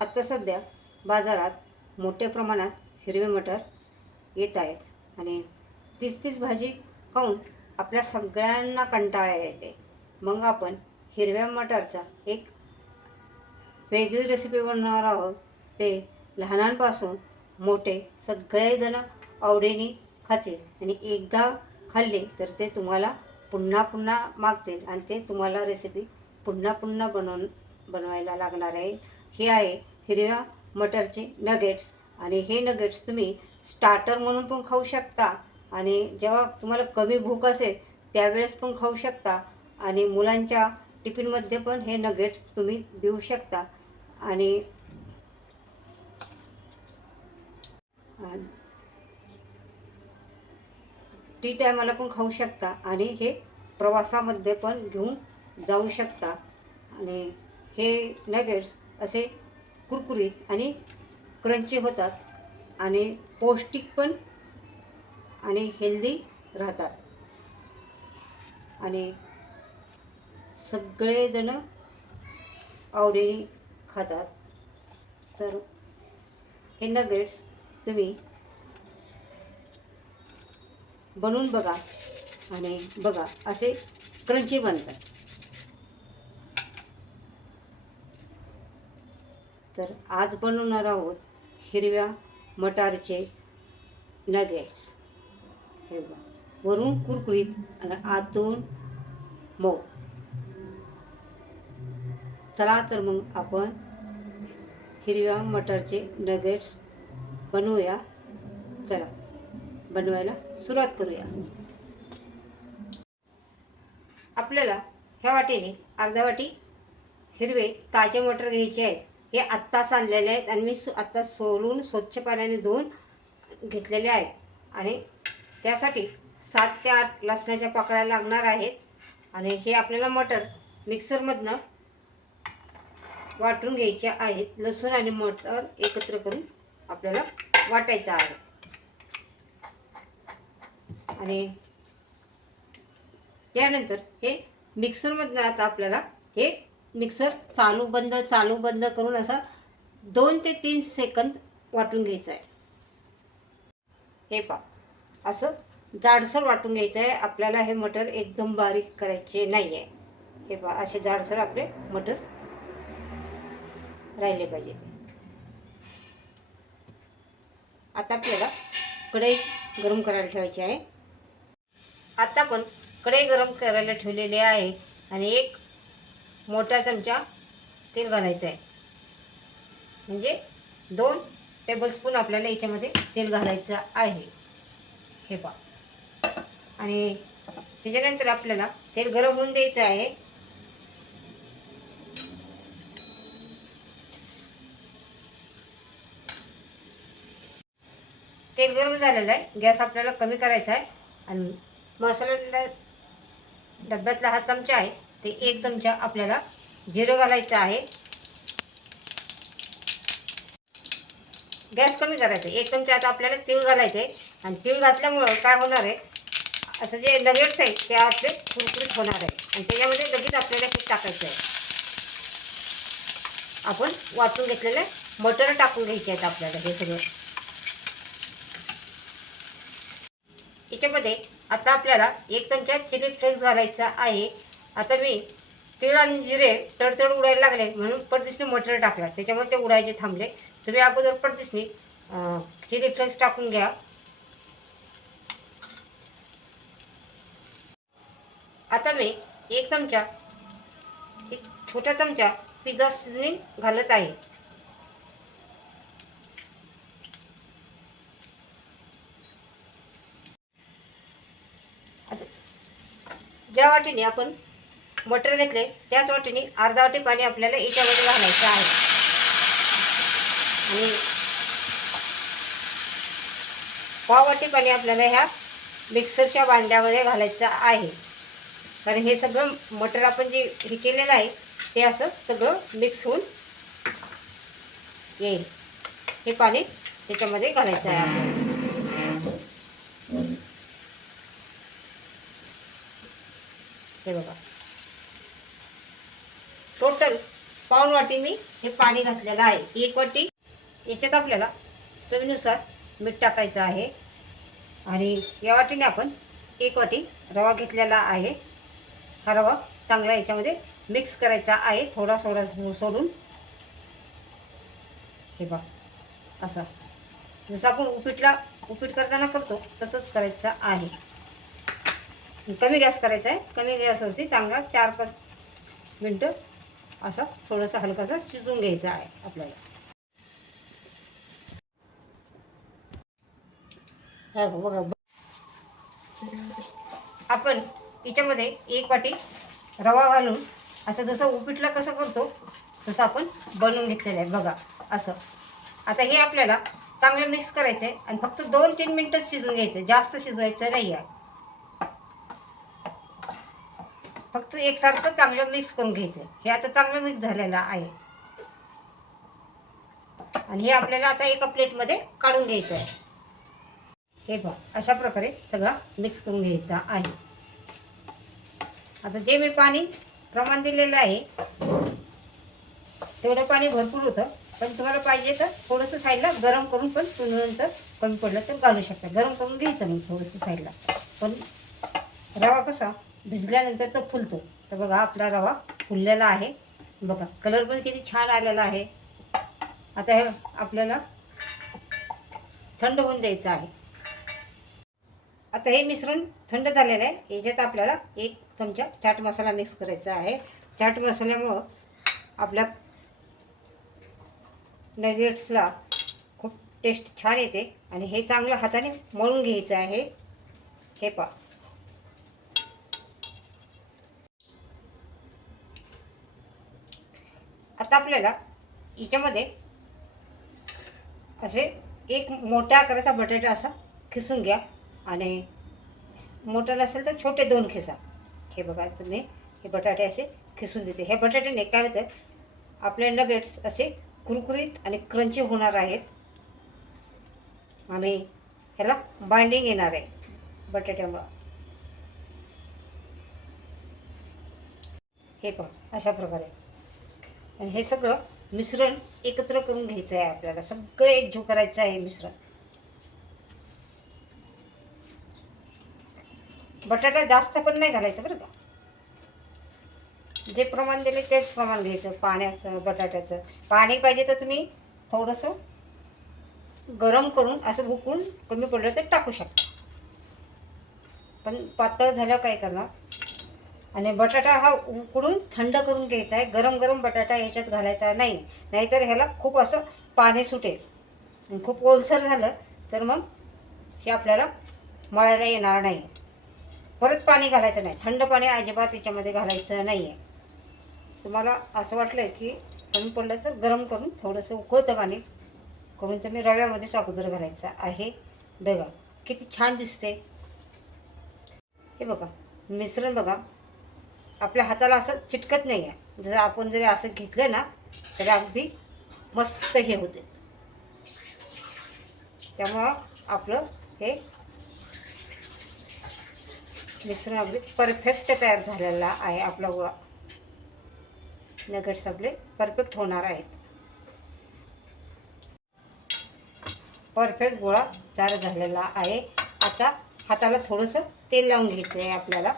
आता सध्या बाजारात मोठ्या प्रमाणात हिरवे मटर येत आहेत आणि तीच तीच भाजी खाऊन आपल्या सगळ्यांना कंटाळा येते. मग आपण हिरव्या मटारचा एक वेगळी रेसिपी बनवणार आहोत. ते लहानांपासून मोठे सगळेजण आवडीने खातील आणि एकदा खाल्ले तर ते तुम्हाला पुन्हा पुन्हा मागतील आणि ते तुम्हाला रेसिपी पुन्हा पुन्हा बनवायला लागणार आहे. हे आहे हिरव्या मटरचे नगेट्स आणि हे नगेट्स तुम्ही स्टार्टर म्हणून पण खाऊ शकता आणि जेव्हा तुम्हाला कमी भूक असेल त्यावेळेस पण खाऊ शकता आणि मुलांच्या टिफिनमध्ये पण हे नगेट्स तुम्ही देऊ शकता आणि टी टायमाला पण खाऊ शकता आणि हे प्रवासामध्ये पण घेऊन जाऊ शकता आणि हे नगेट्स असे कुरकुरीत आणि क्रंची होतात आणि पौष्टिक पण आणि हेल्दी राहतात आणि सगळेजण आवडीने खातात. तर हे नगेट्स तुम्ही बनवून बघा आणि बघा असे क्रंची बनतात. तर आज बनवणार आहोत हिरव्या मटारचे नगेट्स. हे बघा, वरून कुरकुरीत आणि आतून मऊ. चला तर मग आपण हिरव्या मटारचे नगेट्स बनवूया. चला बनवायला सुरुवात करूया. आपल्याला ह्या वाटीने अर्धा वाटी हिरवे ताजे मटर घ्यायचे आहेत. हे आत्ताच आणलेले आहेत आणि मी आत्ता सोलून स्वच्छ पाण्याने धुवून घेतलेले आहेत आणि त्यासाठी 7 ते 8 लसणाच्या पाकळ्या लागणार आहेत आणि हे आपल्याला मटर मिक्सरमधनं वाटून घ्यायचे आहेत. लसूण आणि मटर एकत्र करून आपल्याला वाटायचं आहे आणि त्यानंतर हे मिक्सरमधनं आता आपल्याला हे मिक्सर चालू बंद करून असं 2 ते 3 सेकंद वाटून घ्यायचं आहे. हे पहा असं जाडसर वाटून घ्यायचं आहे. आपल्याला हे मटर एकदम बारीक करायचे नाही आहे. हे पहा असे जाडसर आपले मटर राहिले पाहिजे. आता आपल्याला कढई गरम करायला ठेवायची आहे. आता आपण कढई गरम करायला ठेवलेली आहे आणि एक मोठा चमचा तेल घालायचं आहे. म्हणजे 2 टेबलस्पून आपल्याला याच्यामध्ये तेल घालायचं आहे. हे पहा आणि त्याच्यानंतर आपल्याला तेल गरम होऊन द्यायचं आहे. तेल गरम झालेलं आहे. गॅस आपल्याला कमी करायचा आहे आणि मसाला डब्यातला हा चमचा आहे ते 1 चमचा आपल्याला जिरं घालायचं आहे. गॅस कमी करायचा. 1 चमचा आता आपल्याला तीळ घालायचं आहे आणि तीळ घातल्यामुळं काय होणार आहे, असं जे नगेट्स आहेत ते आपले कुरकुरीत होणार आहे आणि त्याच्यामध्ये लगेच आपल्याला हे टाकायचं आहे. आपण वाटून घेतलेले मटर टाकून घ्यायचे आहेत आपल्याला हे सगळं. याच्यामध्ये आता आपल्याला 1 चमचा चिली फ्लेक्स घालायचा आहे. आता मी तीळ आणि जिरे तडतड उडायला लागले म्हणून पटदिसने मटर टाकला, त्याच्यामुळे ते उडायचे थांबले. तुम्ही अगोदर पटदिसने चिली फ्लेक्स टाकून घ्या. आता मी 1 चमचा, एक छोटा चमचा पिझ्झा सीझनिंग घालत आहे. ज्या वाटीने आपण मटर घेतले त्याच वाटीने अर्धा वाटी पाणी आपल्याला याच्यामध्ये घालायचं आहे आणि पाव वाटी पाणी आपल्याला ह्या मिक्सरच्या भांड्यामध्ये घालायचं आहे. कारण हे सगळं मटर आपण जे हे केलेलं आहे ते असं सगळं मिक्स होऊन येईल. हे पाणी त्याच्यामध्ये घालायचं आहे आपल्याला. हे बघा टोटल पाऊण वाटी मी हे पाणी घातलेलं आहे. 1 वाटी याच्यात आपल्याला चवीनुसार मीठ टाकायचं आहे आणि या वाटीने आपण 1 वाटी रवा घेतलेला आहे. हा रवा चांगला याच्यामध्ये मिक्स करायचा आहे, थोडा थोडा सोडून. हे बघा असं, जसं आपण उपीट करताना करतो तसंच करायचं आहे. कमी गॅस करायचा आहे. कमी गॅसवरती चांगला 4-5 मिनटं असं थोडंसं हलकंसं शिजवून घ्यायचं आहे आपल्याला. बघा आपण याच्यामध्ये 1 वाटी रवा घालून असं जसं उपीटला कसं करतो तसं आपण बनवून घेतलेलं आहे बघा असं. आता हे आपल्याला चांगलं मिक्स करायचं आहे आणि फक्त 2-3 मिनटंच शिजवून घ्यायचं, जास्त शिजवायचं नाही आहे. फक्त एकसारखं चांगलं मिक्स करून घ्यायचं. हे आता चांगलं मिक्स झालेलं आहे आणि हे आपल्याला आता एका प्लेटमध्ये काढून घ्यायचं आहे. हे पहा अशा प्रकारे सगळं मिक्स करून घ्यायचा आहे. आता जे मी पाणी प्रमाण दिलेलं आहे तेवढं पाणी भरपूर होतं, पण तुम्हाला पाहिजे तर थोडंसं साईडला गरम करून पण तुम्ही नंतर कमी पडलं तर घालू शकता. गरम करून घ्यायचं मग थोडंसं साईडला. पण रवा कसा भिजल्यानंतर तो फुलतो. तर बघा आपला रवा फुललेला आहे. बघा कलर पण किती छान आलेला आहे. आता हे आपल्याला थंड होऊन द्यायचं आहे. आता हे मिश्रण थंड झालेलं आहे. याच्यात आपल्याला 1 चमचा चाट मसाला मिक्स करायचा आहे. चाट मसाल्यामुळं आपल्या नगेट्सला खूप टेस्ट छान येते आणि हे चांगलं हाताने मळून घ्यायचं आहे. हे पहा आता आपल्याला याच्यामध्ये असे 1 मोठ्या आकाराचा बटाटा असा खिसून घ्या आणि मोठा नसेल तर छोटे 2 खिसा. हे बघा तुम्ही हे बटाटे असे खिसून देते. हे बटाट्याने काय होतं आपले नगेट्स असे कुरकुरीत आणि क्रंची होणार आहेत आणि ह्याला बाइंडिंग येणार आहे बटाट्यामुळं. हे पहा अशा प्रकारे. आणि हे सगळं मिश्रण एकत्र करून घ्यायचं आहे आपल्याला. सगळं एकजीव करायचं आहे मिश्रण. बटाटा जास्त पण नाही घालायचं बरं का. जे प्रमाण दिले तेच प्रमाण घ्यायचं पाण्याचं बटाट्याचं. पाणी पाहिजे तर तुम्ही थोडंसं गरम करून असं उकळून कमी पडलं तर टाकू शकता. पण पातळ झाल्यावर काय करणार. आणि बटाटा हा उकडून थंड करून घ्यायचा आहे. गरम गरम बटाटा याच्यात घालायचा नाही, नाहीतर ह्याला खूप असं पाणी सुटेल. खूप ओलसर झालं तर मग हे आपल्याला मळायला येणार नाही. परत पाणी घालायचं नाही. थंड पाणी अजिबात याच्यामध्ये घालायचं नाही आहे. तुम्हाला असं वाटलं की कमी पडलं तर गरम करून थोडंसं उकळतं पाणी करून तुम्ही रव्यामध्येच अगोदर घालायचं आहे. बघा किती छान दिसते. हे बघा मिश्रण बघा आपल्या हाताला असं चिटकत नाही आहे. जर आपण जरी असं घेतलं ना तर अगदी मस्त हे होते. त्यामुळं आपलं हे मिश्रण अगदी परफेक्ट तयार झालेला आहे. आपला गोळा नगेट्स आपले परफेक्ट होणार आहेत. परफेक्ट गोळा तयार झालेला आहे. आता हाताला थोडंसं तेल लावून घ्यायचं आहे आपल्याला.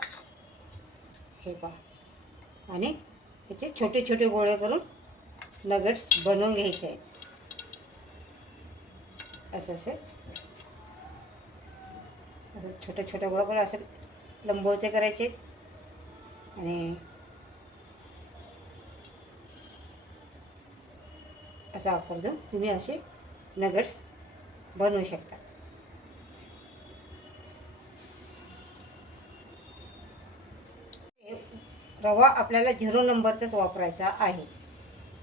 हे पहा आणि याचे छोटे छोटे गोळे करून नगेट्स बनवून घ्यायचे आहेत. असं छोटे छोटे गोळे करून असे लंबवते करायचे आणि असा आकार देऊन तुम्ही असे नगेट्स बनवू शकता. रवा आपल्याला 0 नंबरचाच वापरायचा आहे.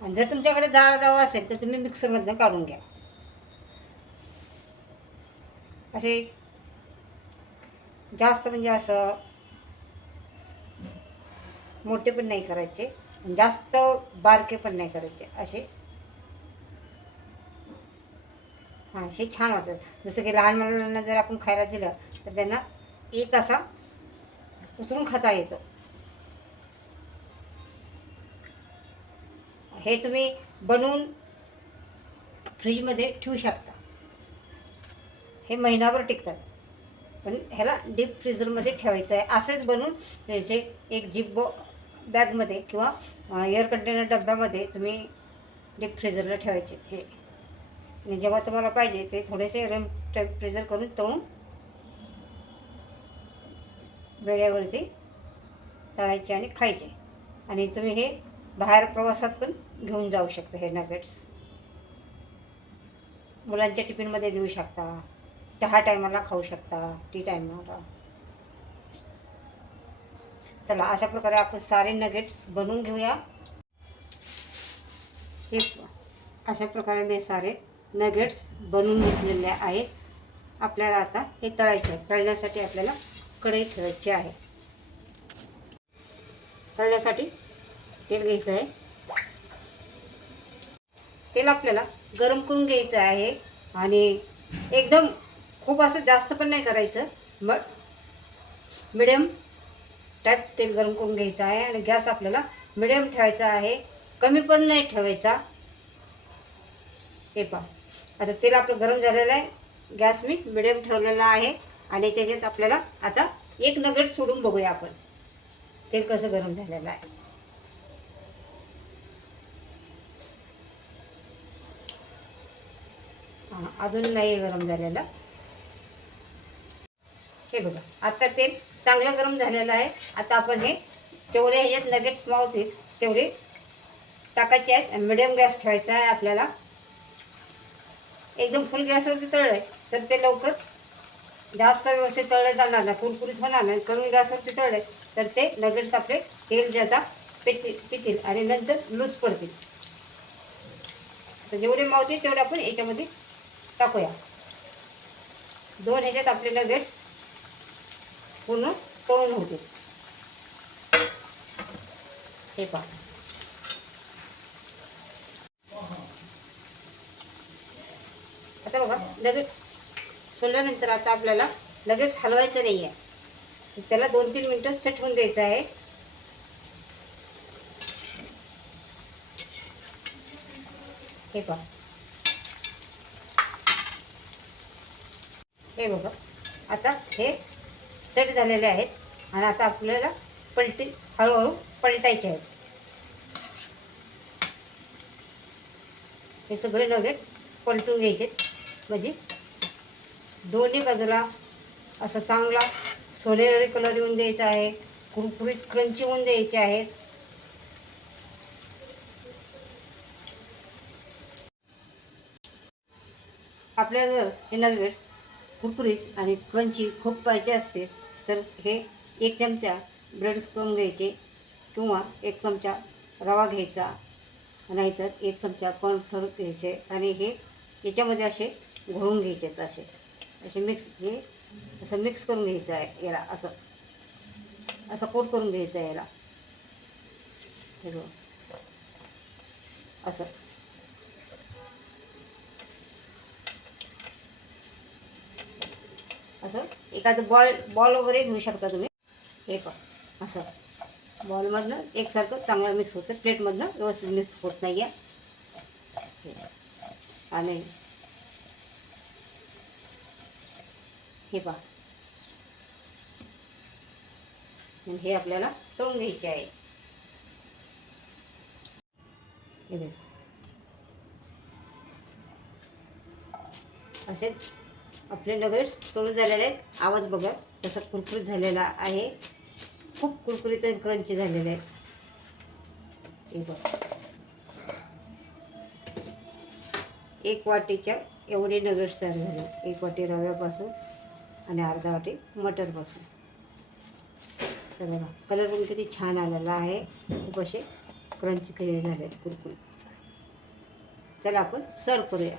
आणि जर तुमच्याकडे जाड रवा असेल तर तुम्ही मिक्सरमधनं काढून घ्या. असे जास्त म्हणजे असं मोठे पण नाही करायचे, जास्त बारके पण नाही करायचे. असे हां हे छान वाटतं. जसं की लहान मुलांना जर आपण खायला दिलं तर त्यांना एक असा उचलून खाता येतं. हे तुम्ही बनवून फ्रीजमध्ये ठेवू शकता. हे महिनाभर टिकतात. पण ह्याला डीप फ्रीझरमध्ये ठेवायचं आहे. असेच बनवून ह्याचे एक जिप बॅगमध्ये किंवा एअर कंटेनर डब्यामध्ये तुम्ही डीप फ्रीझरला ठेवायचे हे. आणि जेव्हा तुम्हाला पाहिजे ते थोडेसे रूम टेम्परेचर करून तळून वेळेवरती तळायचे आणि खायचे. आणि तुम्ही हे बाहेर प्रवासात पण घेऊन जाऊ शकता. हे नगेट्स मुलांच्या टिफिनमध्ये देऊ शकता, चहा टायमाला खाऊ शकता, टी टायमाला. चला अशा प्रकारे आपण सारे नगेट्स बनवून घेऊया. हे अशा प्रकारे मी सारे नगेट्स बनवून घेतलेले आहेत. आपल्याला आता हे तळायचे आहे. तळण्यासाठी आपल्याला कढई ठेवायची आहे. तळण्यासाठी तेल घ्यायचं आहे. तेल आपल्याला गरम करून घ्यायचं आहे आणि एकदम खूप असं जास्त पण नाही करायचं. मग मिडियम टाईप तेल गरम करून घ्यायचं आहे आणि गॅस आपल्याला मिडियम ठेवायचा आहे. कमी पण नाही ठेवायचा. हे पहा आता तेल आपलं गरम झालेलं आहे. गॅस मी मिडियम ठेवलेला आहे आणि त्याच्यात आपल्याला आता एक नगेट सोडून बघूया आपण तेल कसं गरम झालेलं आहे. अजून नाही गरम झालेलं. हे बघा आता तेल चांगलं गरम झालेलं आहे. आता आपण हे जेवढे ह्याच्यात नगेट्स मावतील तेवढे टाकायचे आहेत आणि मिडियम गॅस ठेवायचा आहे आपल्याला. एकदम फुल गॅसवरती तळलं तर ते लवकर जास्त व्यवस्थित तळले जाणार नाही, कुरकुरीत होणार नाही. कमी गॅसवरती तळले तर ते नगेट्स आपले तेल ज्यादा पितील आणि नंतर लूज पडतील. तर जेवढे मावतील तेवढे आपण याच्यामध्ये टाकूया. 2 ह्याच्यात आपले नगेट्स पूर्ण तळून होतील. हे पहा आता बघा नगेट सोडल्यानंतर आता आपल्याला लगेच हलवायचं नाही आहे. त्याला 2-3 मिनटं सेट होऊन द्यायचं आहे. हे पहा हे बघा आता हे सेट झालेले आहेत आणि आता आपल्याला हळूहळू पलटायचे आहेत. हे सगळे नगेट पलटून घ्यायचे म्हणजे दोन्ही बाजूला असं चांगला सोनेरी कलर येऊन द्यायचा आहे. कुरकुरीत क्रंची होऊन द्यायचे आहेत. आपल्याला जर हे नगेट्स कुरकुरीत आणि क्रंची खूप पाहिजे असते तर हे 1 चमचा ब्रेड करून घ्यायचे किंवा 1 चमचा रवा घ्यायचा, नाहीतर 1 चमचा कॉर्नफ्लोअर घ्यायचे आणि हे याच्यामध्ये असे घोळून घ्यायचे. असे मिक्स करून घ्यायचं आहे. याला असं कोट करून घ्यायचं आहे. याला हे बघ असं एखादं बॉल वगैरे घेऊ शकता तुम्ही. हे पहा असं बॉलमधनं एकसारखं चांगलं मिक्स होतं. प्लेटमधनं व्यवस्थित मिक्स होत नाही आहे. आणि हे पहा हे आपल्याला तळून घ्यायचे आहे. असे आपले नगेट्स तळून झालेले आहेत. आवाज बघा तसा कुरकुरीत झालेला आहे. खूप कुरकुरीत आणि क्रंची झालेले आहेत. हे बघा 1 वाटीच्या एवढे नगेट्स तयार झाले. 1 वाटी रव्यापासून आणि अर्धा वाटी मटरपासून. तर बघा कलर पण किती छान आलेला आहे. खूप असे क्रंची झाले आहेत, कुरकुरीत. चला आपण सर्व करूया.